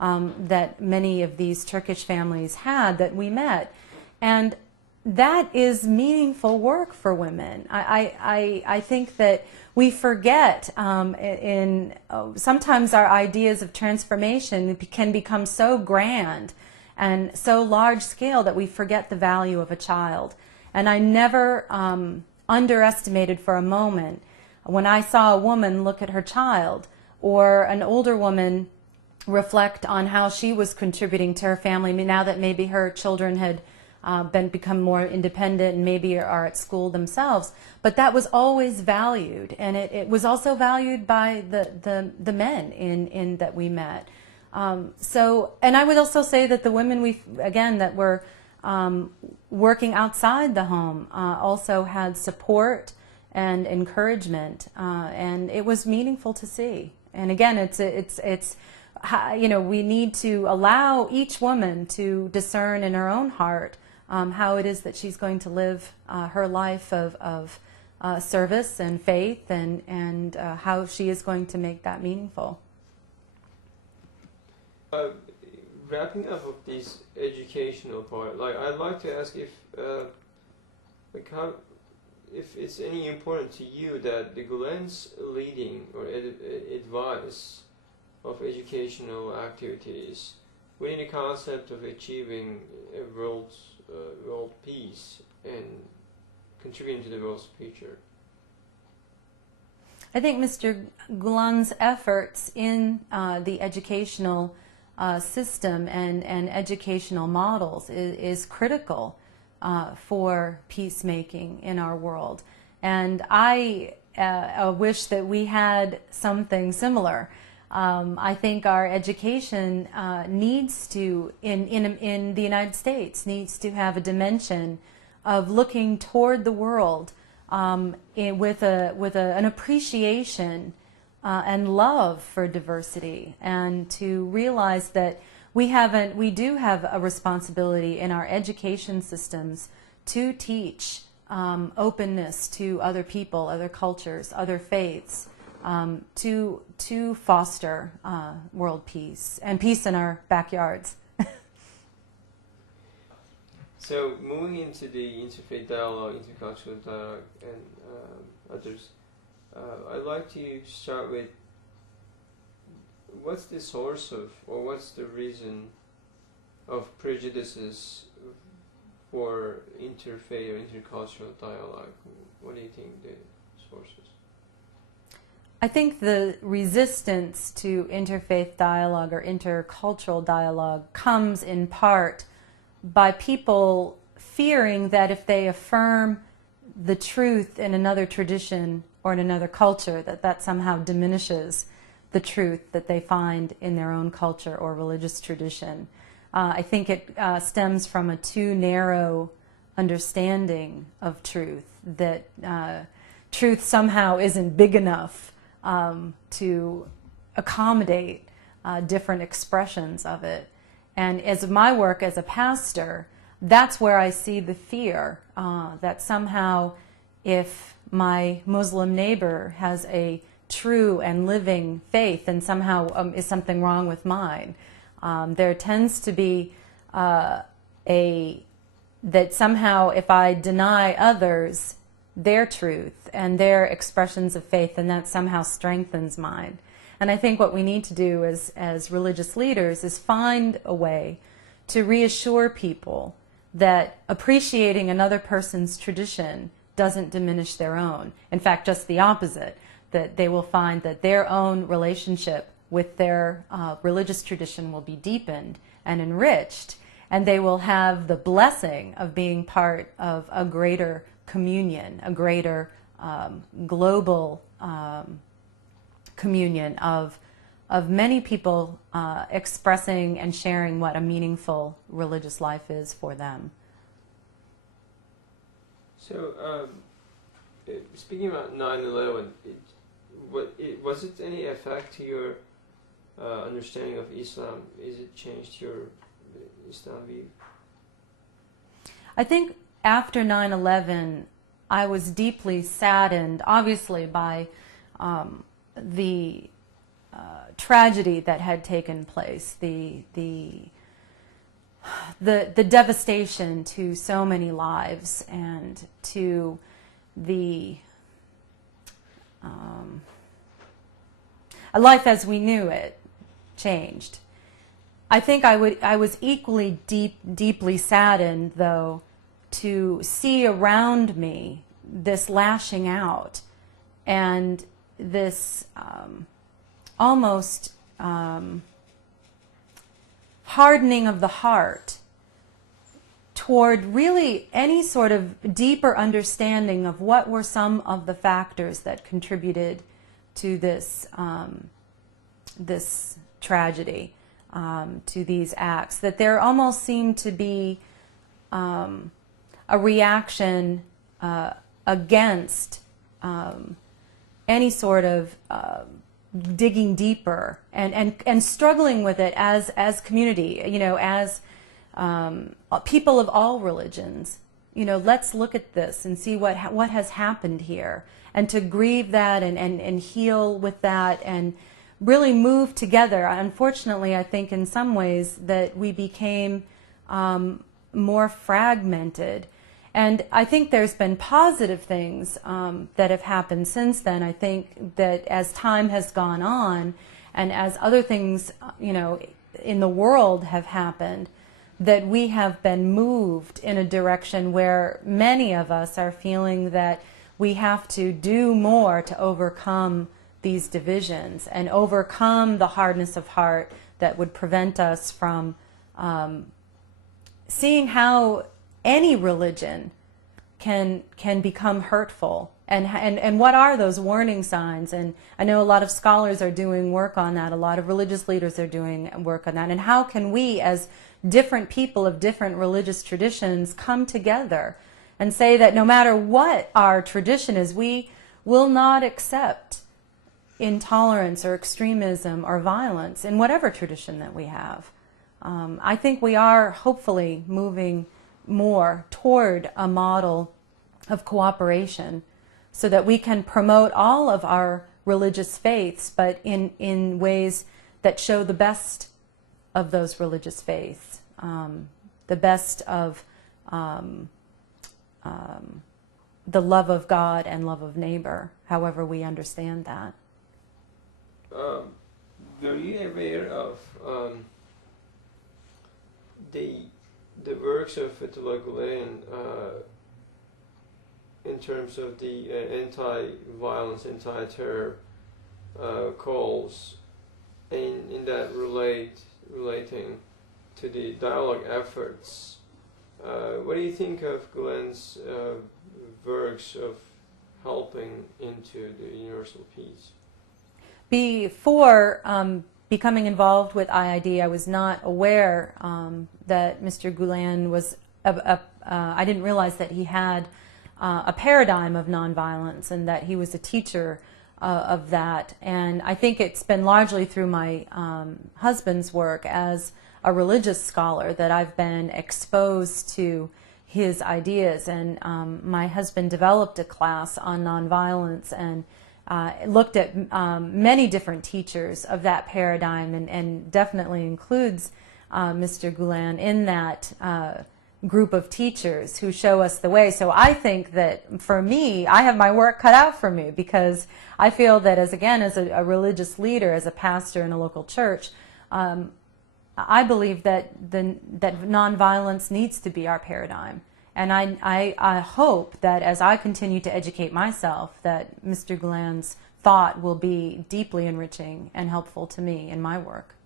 that many of these Turkish families had that we met. And that is meaningful work for women. I think that we forget sometimes our ideas of transformation can become so grand and so large scale that we forget the value of a child. And I never underestimated for a moment when I saw a woman look at her child, or an older woman reflect on how she was contributing to her family now that maybe her children had become more independent and maybe are at school themselves. But that was always valued, and it was also valued by the men that we met. And I would also say that the women that were working outside the home also had support and encouragement, and it was meaningful to see. And again, we need to allow each woman to discern in her own heart how it is that she's going to live her life of service and faith, and how she is going to make that meaningful. Wrapping up of this educational part, I'd like to ask if it's any important to you that the Gulen's leading or advice of educational activities within the concept of achieving a world peace and contributing to the world's future. I think Mr. Gulen's efforts in the educational system and educational models is critical for peacemaking in our world. And I wish that we had something similar. I think our education needs to, in the United States, needs to have a dimension of looking toward the world with an appreciation and love for diversity, and to realize that we do have a responsibility in our education systems to teach openness to other people, other cultures, other faiths, to foster world peace and peace in our backyards. So moving into the interfaith dialogue, intercultural dialogue, and others, I'd like to start with what's the source of, or what's the reason of prejudices for interfaith or intercultural dialogue? What do you think the source is? I think the resistance to interfaith dialogue or intercultural dialogue comes in part by people fearing that if they affirm the truth in another tradition or in another culture, that somehow diminishes the truth that they find in their own culture or religious tradition. I think it stems from a too narrow understanding of truth, that truth somehow isn't big enough to accommodate different expressions of it. And as my work as a pastor, that's where I see the fear that somehow if my Muslim neighbor has a true and living faith, then somehow is something wrong with mine. There tends to be that somehow if I deny others their truth and their expressions of faith, then that somehow strengthens mine. And I think what we need to do as religious leaders is find a way to reassure people that appreciating another person's tradition doesn't diminish their own. In fact, just the opposite, that they will find that their own relationship with their religious tradition will be deepened and enriched, and they will have the blessing of being part of a greater communion, a greater global communion of many people expressing and sharing what a meaningful religious life is for them. So, speaking about 9/11, was it any effect to your understanding of Islam? Is it changed your Islam view? I think after 9/11, I was deeply saddened, obviously, by the tragedy that had taken place, the devastation to so many lives, and to the life as we knew it changed. I think I was equally deeply saddened, though, to see around me this lashing out and this almost hardening of the heart toward really any sort of deeper understanding of what were some of the factors that contributed to this this tragedy, to these acts. That there almost seemed to be a reaction against any sort of digging deeper and struggling with it as community, as people of all religions. Let's look at this and see what has happened here, and to grieve that and heal with that and really move together. Unfortunately, I think in some ways that we became more fragmented. And I think there's been positive things that have happened since then. I think that as time has gone on and as other things, in the world have happened, that we have been moved in a direction where many of us are feeling that we have to do more to overcome these divisions and overcome the hardness of heart that would prevent us from seeing how any religion can become hurtful, and what are those warning signs. And I know a lot of scholars are doing work on that, a lot of religious leaders are doing work on that, and how can we as different people of different religious traditions come together and say that no matter what our tradition is, we will not accept intolerance or extremism or violence in whatever tradition that we have. I think we are hopefully moving more toward a model of cooperation so that we can promote all of our religious faiths, but in ways that show the best of those religious faiths, the best of the love of God and love of neighbor, however we understand that. Were you aware of the works of Fethullah Gulen in terms of the anti-violence, anti-terror calls, in that relating to the dialogue efforts? What do you think of Gulen's works of helping into the universal peace? Before becoming involved with IID, I was not aware that Mr. Gulen was, I didn't realize that he had a paradigm of nonviolence and that he was a teacher of that. And I think it's been largely through my husband's work as a religious scholar that I've been exposed to his ideas. And my husband developed a class on nonviolence and looked at many different teachers of that paradigm, and definitely includes Mr. Gulen in that group of teachers who show us the way. So I think that for me, I have my work cut out for me, because I feel that as a religious leader, as a pastor in a local church, I believe that that nonviolence needs to be our paradigm. And I hope that as I continue to educate myself, that Mr. Gulen's thought will be deeply enriching and helpful to me in my work.